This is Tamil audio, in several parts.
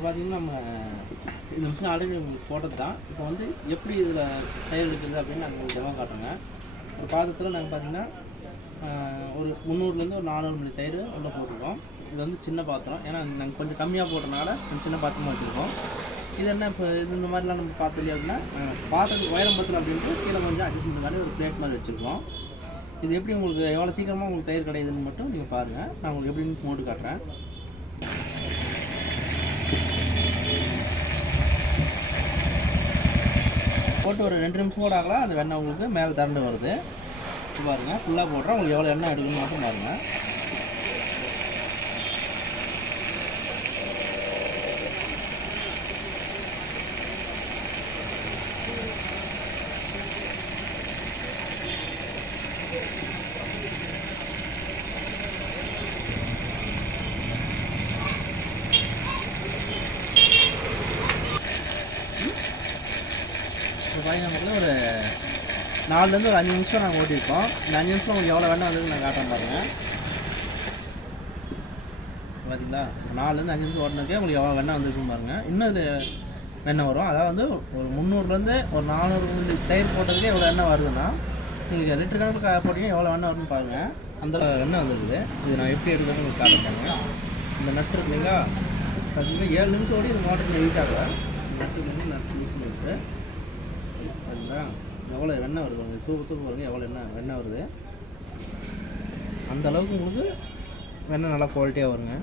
இப்போ பார்த்தீங்கன்னா நம்ம இந்த மிஷின் ஆல்ரெடி போட்டது தான் இப்போ வந்து எப்படி இதில் தயிர் அப்படின்னு நாங்கள் உங்களுக்கு காட்டுறோங்க. ஒரு பாத்திரத்தில் நாங்கள் பார்த்தீங்கன்னா ஒரு முந்நூறுலேருந்து ஒரு நானூறு மணி தயிர் உள்ளே போட்டிருக்கோம். இது வந்து சின்ன பாத்திரம். ஏன்னா நாங்கள் கொஞ்சம் கம்மியாக போட்டனால கொஞ்சம் சின்ன பாத்திரமாக வச்சுருக்கோம். இது என்ன இப்போ இது இந்த மாதிரிலாம் நம்ம பார்த்தது அப்படின்னா பாத்திரம் பாத்திரத்துக்கு உயரம் பத்திரம் அப்படின்ட்டு கீழே கொஞ்சம் அட்ஜஸ்ட் மாதிரி ஒரு பிளேட் மாதிரி வச்சுருக்கோம். இது எப்படி உங்களுக்கு எவ்வளோ சீக்கிரமாக உங்களுக்கு தயிர் கிடையாதுன்னு மட்டும் நீங்கள் பாருங்கள் நான் உங்களுக்கு எப்படின்னு போட்டு காட்டுறேன். போட்டு ஒரு ரெண்டு நிமிஷம் கூட ஆகலாம் அந்த வெண்ணெய் உங்களுக்கு மேலே திரண்டு வருது. பாருங்கள் ஃபுல்லாக போடுறோம். உங்களுக்கு எவ்வளோ எண்ணெய் எடுக்கணும்னு மட்டும் பாருங்கள் பார்த்தீங்கன்னா நமக்கு ஒரு நாலுலேருந்து ஒரு அஞ்சு நிமிஷம் நாங்கள் ஓட்டியிருக்கோம். இந்த அஞ்சு நிமிஷம் உங்களுக்கு எவ்வளோ வேணால் வந்ததுன்னு நான் காட்டுறேன் பாருங்க. பார்த்தீங்களா நாலுலேருந்து அஞ்சு நிமிஷம் ஓட்டினதுக்கே உங்களுக்கு எவ்வளோ வெண்ணெய் வந்துருக்குன்னு பாருங்க. இன்னும் இது வெண்ணெய் வரும். அதாவது வந்து ஒரு முந்நூறுலேருந்து ஒரு நானூறு தயிர் போட்டதுக்கே எவ்வளோ எண்ணெய் வருதுன்னா நீங்கள் லிட்டர் கணக்கில் போட்டீங்கன்னா எவ்வளோ எண்ணெய் வரும்னு பாருங்கள் அந்த எண்ணெய் வந்துருக்குது. இது நான் எப்படி எடுக்கிறதுன்னு உங்களுக்கு காட்டுறேங்க இந்த நட்டு இருக்கு இல்லைங்களா பார்த்தீங்கன்னா ஏழு நிமிஷம் ஓடி இந்த மோட்டர் ஹீட் ஆகல. நட்டு நட்டு யூஸ் பண்ணிட்டு சரிங்களா எவ்வளோ வெண்ணெய் வருது பாருங்க. தூக்கு தூக்கு பாருங்க. எவ்வளோ எண்ணெய் வெண்ணெய் வருது. அந்த அளவுக்கு உங்களுக்கு வெண்ணெய் நல்லா குவாலிட்டியாக வருங்க.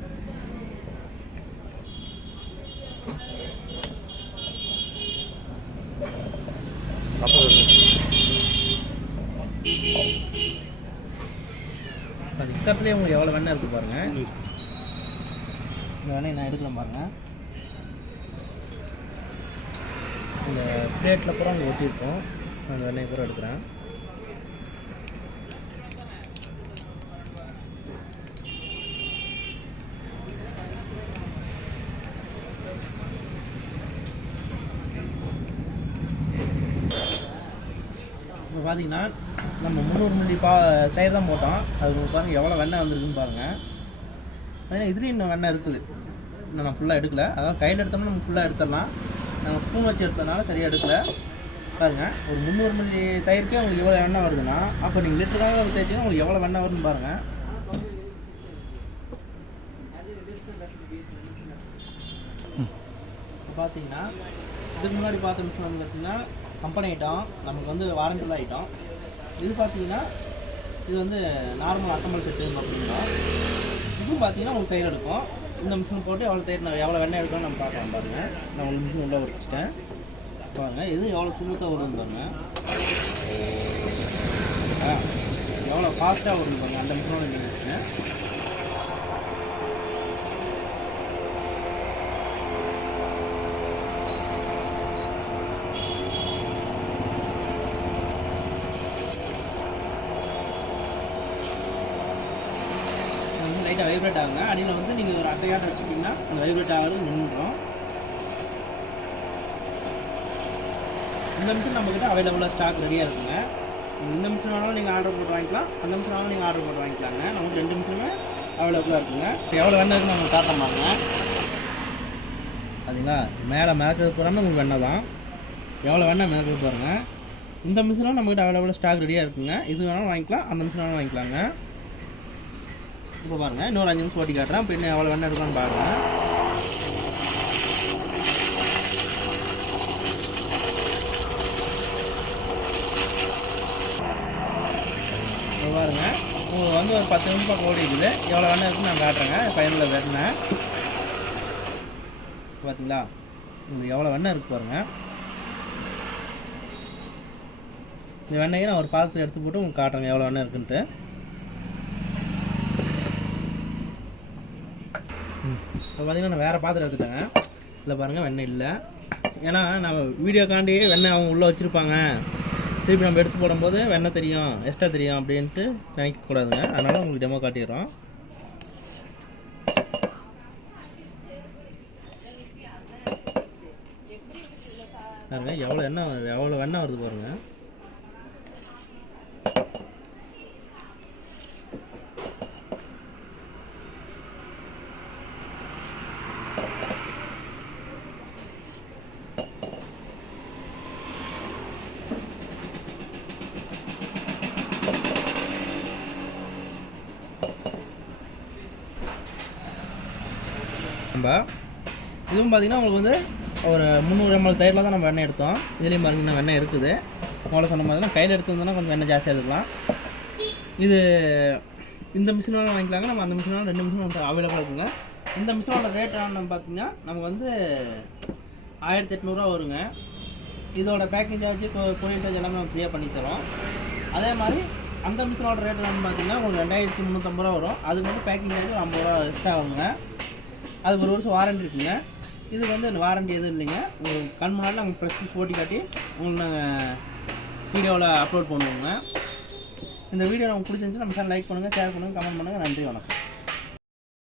அது உங்களுக்கு எவ்வளோ வெண்ணெய் இருக்குது பாருங்க. இந்த வெண்ணெய் நான் எடுக்கிறேன் பாருங்க இந்த பிளேட்டில் பூரா அங்கே ஒட்டியிருக்கோம். அந்த வெண்ணெய் பூரா எடுக்கிறேன். இப்போ பார்த்தீங்கன்னா நம்ம முந்நூறு மில்லி பா தயிர் தான் போட்டோம். அது பாருங்கள் எவ்வளோ வெண்ணெய் வந்திருக்குன்னு பாருங்கள் அதே இதுலேயும் இன்னும் வெண்ணெய் இருக்குது. இன்னும் நான் ஃபுல்லாக எடுக்கல. அதாவது கையில் எடுத்தோம்னா நம்ம ஃபுல்லாக எடுத்துடலாம். நம்ம ஸ்பூன் வச்சு எடுத்ததுனால சரியாக எடுக்கல. பாருங்கள் ஒரு முந்நூறு மில்லி தயிருக்கே உங்களுக்கு எவ்வளோ எண்ணெய் வருதுன்னா அப்போ நீங்கள் லிட்டராக ஒரு தேய்ச்சிங்கன்னா உங்களுக்கு எவ்வளோ எண்ணெய் வருதுன்னு பாருங்கள் பார்த்தீங்கன்னா இதுக்கு முன்னாடி பார்த்த மிஷின் வந்து பார்த்தீங்கன்னா கம்பெனி ஐட்டம் நமக்கு வந்து வாரண்டில் ஐட்டம் இது பார்த்தீங்கன்னா இது வந்து நார்மல் அசம்பிள் செட்டு அப்படின்னா இதுவும் பார்த்தீங்கன்னா உங்களுக்கு தயிர் எடுக்கும். இந்த மிஷின் போட்டு எவ்வளோ தயிர் நான் எவ்வளோ வெண்ணெய் எடுக்கணும் நம்ம பார்க்கலாம் பாருங்க. நான் ஒரு மிஷின் உள்ளே வச்சுட்டேன் பாருங்க இது எவ்வளோ சுமூத்தாக வருதுன்னு பாருங்க. ஆ, எவ்வளோ ஃபாஸ்ட்டாக வருது பாருங்க. அந்த மிஷினோட இந்த மிஷினு வந்து லைட்டாக வைப்ரேட் ஆகுங்க. அடியில் வந்து நீங்கள் ஒரு அட்டையாட்டம் வச்சுக்கிங்கன்னா அந்த வைப்ரேட் ஆகிறது நின்றுடும். இந்த மிஷின் நம்மக்கிட்ட அவைலபிளாக ஸ்டாக் ரெடியாக இருக்குங்க. இந்த மிஷின் வேணாலும் நீங்கள் ஆர்டர் போட்டு வாங்கிக்கலாம். அந்த மிஷின் வேணாலும் நீங்கள் ஆர்டர் போட்டு வாங்கிக்கலாங்க. நமக்கு ரெண்டு மிஷினுமே அவைலபிளாக இருக்குங்க. எவ்வளோ வெண்ணெய் இருக்குன்னு நம்ம காட்ட பாருங்க. அதுங்களா மேலே மேற்கிறது பூராமே உங்களுக்கு வெண்ணெய் தான். எவ்வளோ வேணால் மேற்கிறது பாருங்க இந்த மிஷினும் நம்மக்கிட்ட அவைலபிளாக ஸ்டாக் ரெடியாக இருக்குங்க. இது வேணாலும் வாங்கிக்கலாம். அந்த மிஷின் வேணாலும் வாங்கிக்கலாங்க. இப்போ பாருங்க இன்னொரு அஞ்சு நிமிஷம் ஓட்டி காட்டுறேன். இப்போ எவ்வளோ வெண்ணெய் எடுக்கலாம்னு பாருங்க. இப்போ உங்களுக்கு வந்து ஒரு பத்து நிமிஷம் பக்கம் எவ்வளோ வெண்ணெய் இருக்குன்னு நான் காட்டுறேங்க. பையனில் வெண்ணெய். பார்த்தீங்களா உங்களுக்கு எவ்வளோ வெண்ணெய் இருக்கு பாருங்க. இந்த வெண்ணெயை நான் ஒரு பாத்திரத்தில் எடுத்து போட்டு உங்களுக்கு காட்டுறேங்க எவ்வளோ வெண்ணெய் இருக்குன்ட்டு. இப்போ பார்த்தீங்கன்னா நான் வேறு பாத்திரம் எடுத்துட்டேன் இதில் பாருங்கள் வெண்ணெய் இல்லை. ஏன்னா நம்ம வீடியோக்காண்டி வெண்ணெய் அவங்க உள்ளே வச்சுருப்பாங்க. திருப்பி நம்ம எடுத்து போடும்போது வெண்ணெய் தெரியும் எக்ஸ்ட்ரா தெரியும் அப்படின்ட்டு நினைக்கக்கூடாதுங்க. அதனால் உங்களுக்கு டெமோ காட்டிடுறோம். பாருங்க எவ்வளோ எண்ணெய் வருது, எவ்வளோ வெண்ணெய் வருது பாருங்கள் நம்ம. இதுவும் பார்த்தீங்கன்னா உங்களுக்கு வந்து ஒரு முந்நூறு எம்எல் தயிரில் தான் நம்ம வெண்ணெய் எடுத்தோம். இதுலேயும் பாருங்கன்னா வெண்ணெய் இருக்குது. உங்களை சொன்ன மாதிரி தான் கையில் எடுத்துருந்தோன்னா கொஞ்சம் வெண்ணெய் ஜாஸ்தியாக எடுக்கலாம் இது இந்த மிஷின் வாங்கிக்கலாங்க. நம்ம அந்த மிஷின் ரெண்டு மிஷினும் நமக்கு அவைலபிளாக இருக்குங்க. இந்த மிஷினோட ரேட் நம்ம பார்த்தீங்கன்னா நமக்கு வந்து ஆயிரத்தி எட்நூறுரூவா வருங்க. இதோட பேக்கிங் சார்ஜ் கொரியர் சார்ஜ் எல்லாமே நம்ம ஃப்ரீயாக பண்ணி தரோம். அதே மாதிரி அந்த மிஷினோட ரேட் வந்து பார்த்தீங்கன்னா உங்களுக்கு ரெண்டாயிரத்தி முந்நூற்றம்பது ரூபா வரும். அதுக்கு வந்து பேக்கிங் சார்ஜ் ஐம்பது ரூபா எக்ஸ்ட்ரா ஆகுங்க. அதுக்கு ஒரு வருஷம் வாரண்டி இருக்குங்க. இது வந்து அந்த வாரண்டி எதுவும் இல்லைங்க. உங்கள் கண் முன்னாடி நாங்கள் ப்ரெஸ் பீஸ் காட்டி உங்களுக்கு நாங்கள் வீடியோவில் அப்லோட் பண்ணுவோங்க. இந்த வீடியோ நமக்கு பிடிச்சிருந்துச்சு நம்ம சேனல் லைக் பண்ணுங்கள் ஷேர் பண்ணுங்கள் கமெண்ட் பண்ணுங்கள் நன்றி வணக்கம்.